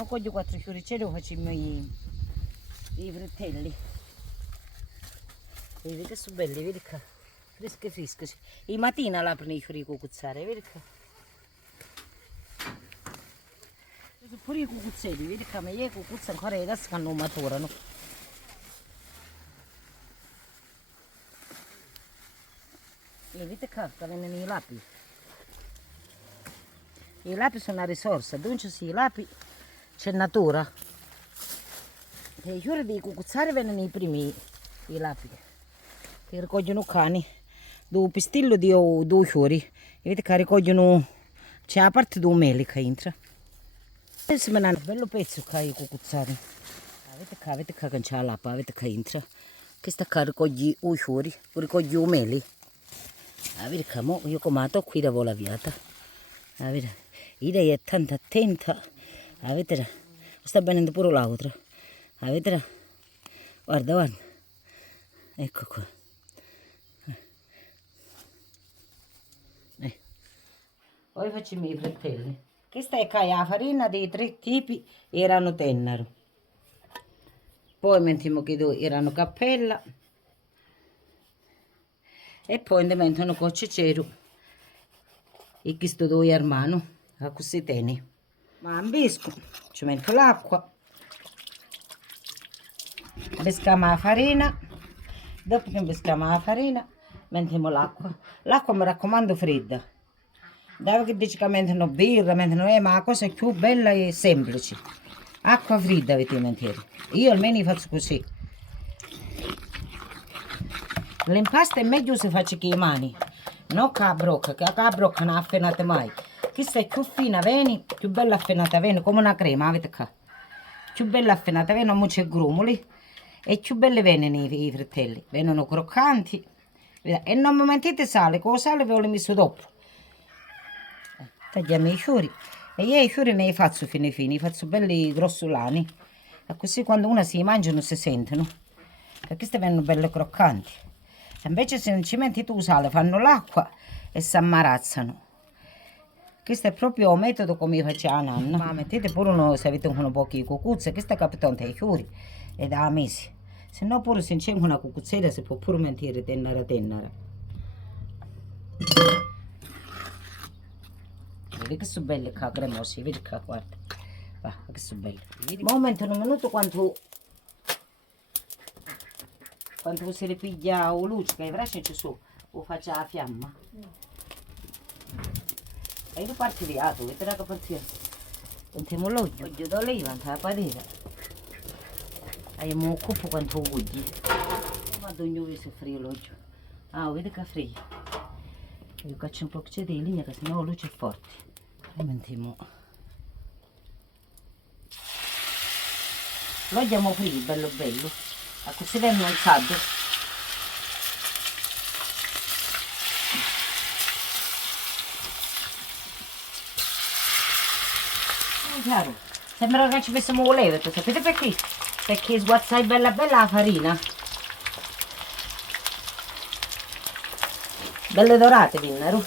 Ma con gli 4 fioriccelli facciamo i frittelli. Vedi che sono belli, vedi qua. Fresche fresche. E mattina l'aprono i fiori cucuzzare, vedi qua. Sono pure i cucuzzelli, vedi qua, ma io cucuzzo ancora adesso che non maturano. E vedete qua, che vengono i lapi. I lapi sono una risorsa, dove ci sono i lapi c'è natura. E i fiori di cucuzzare vengono i primi, i lapi. Che raccogliono cani, dove pistillo di due fiori. E vedete che raccogliono, c'è la parte dove melica entra. Adesso me ne hanno un bello pezzo qua i cucuzzari. Vedete qua che c'è la lapa, vedete che entra. Questa qua raccoglie i fiori, raccoglie i meli. Vedete che io come la tocco, io la viata. Vedete. Ida è tanto attenta, vedete, sta venendo pure l'altra, vedete, guarda, ecco qua. Poi facciamo i frittelli. Questa è la farina dei 3 tipi, erano tennaro. Poi mettiamo che erano cappella. E poi ne mettono cocicero. E questo due armano. A così tieni. Ma ambisco, ci metto l'acqua, mescamo la farina, dopo che mescamo la farina mettiamo l'acqua. L'acqua mi raccomando fredda, dopo che dici che mettono birra, ma la cosa più bella e semplice, acqua fredda avete mentire. Io almeno faccio così. L'impasto è meglio se faccio con le mani, non con la brocca, che la brocca non affenate mai. Questa è più fina, viene, più bella affenata, viene come una crema, vedete qua. Più bella affenata, viene, non c'è grumoli. E più belle vengono i frittelli, vengono croccanti. E non mi mettete sale, con il sale ve l'ho messo dopo. Tagliamo i fiori. E io i fiori ne faccio fini, li faccio belli grossolani. E così quando una si mangia non si sentono. Perché queste vengono belle croccanti. Invece se non ci metti tu sale, fanno l'acqua e si ammarazzano. Questo è proprio un metodo come faceva la nonna. Ma mettete pure uno, se avete un po' di cucuzze, questo è capitante ai fiori e da mesi. Se no pure se c'è una cucuzzera si può pure mettere tennara. Vedi che sono belle qua cremosi, vedi qua, guarda. Va, che sono belle. Ma aumentano un minuto quando si ripiglia la luce, che i bracci ci sono, o faccia la fiamma. E io parto di ato, vedete che partire. Sentiamo l'olio d'oliva, non la padera. E mi occupo quanto voglio. Vado ognuno si frie l'olio. Ah, vedi che frie. Io faccio un po' di linea, che sennò la luce è forte. E mettiamo. L'olio abbiamo fritto, bello bello. A così vengono il caldo. Chiaro, sembra che ci messo un lievito, sapete perché? Perché sguazzai bella la farina. Belle dorate vennero.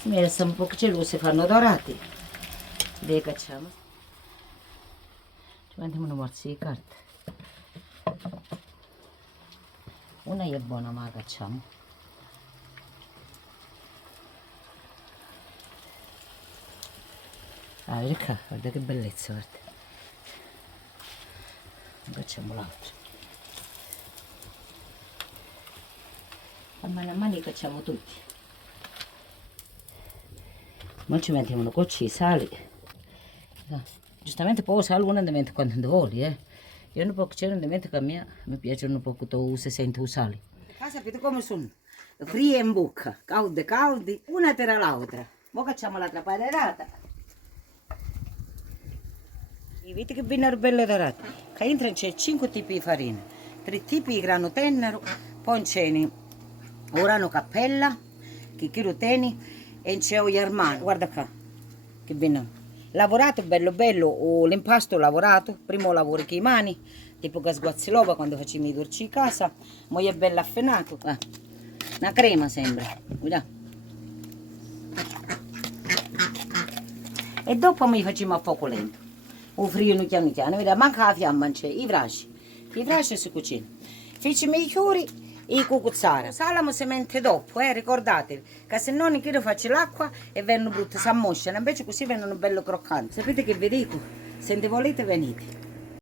Si messa un po' che ce si fanno dorati. Le cacciamo. Ci mettiamo una morsa di carta. Una è buona ma la cacciamo. Ah, guarda che bellezza, guarda. Facciamo l'altro. A mano facciamo tutti. Ora ci mettiamo una goccia di sale. Giustamente poi sale uno ne mette quando vuole, Io non poco c'è, non mette che a me mi piace un po' che si sente il sale. Sapete come sono? Frie in bocca, caldi, una per l'altra. Ora facciamo l'altra paderata. Vedete che vennero belle dorate. Che dentro c'è 5 tipi di farina, 3 tipi di grano tennaro, poi c'è grano cappella, che chiroteni, e c'è gli armani. Guarda qua, che bene. Lavorato bello, l'impasto lavorato, primo lavoro con le mani, tipo che sguazzilova quando facciamo i dolci in casa, ma è bello affenato. Una crema sembra, guarda. e dopo mi facciamo a fuoco lento. O friano piano piano, vedi, manca la fiamma, non c'è, i frasci si cucina. Facciamo i fiori e i cucuzzara. Salamo semente dopo, ricordatevi, che se no ne io faccio l'acqua e vengono brutte, si ammosciano, invece così vengono bello croccanti. Sapete che vi dico? Se ne volete venite.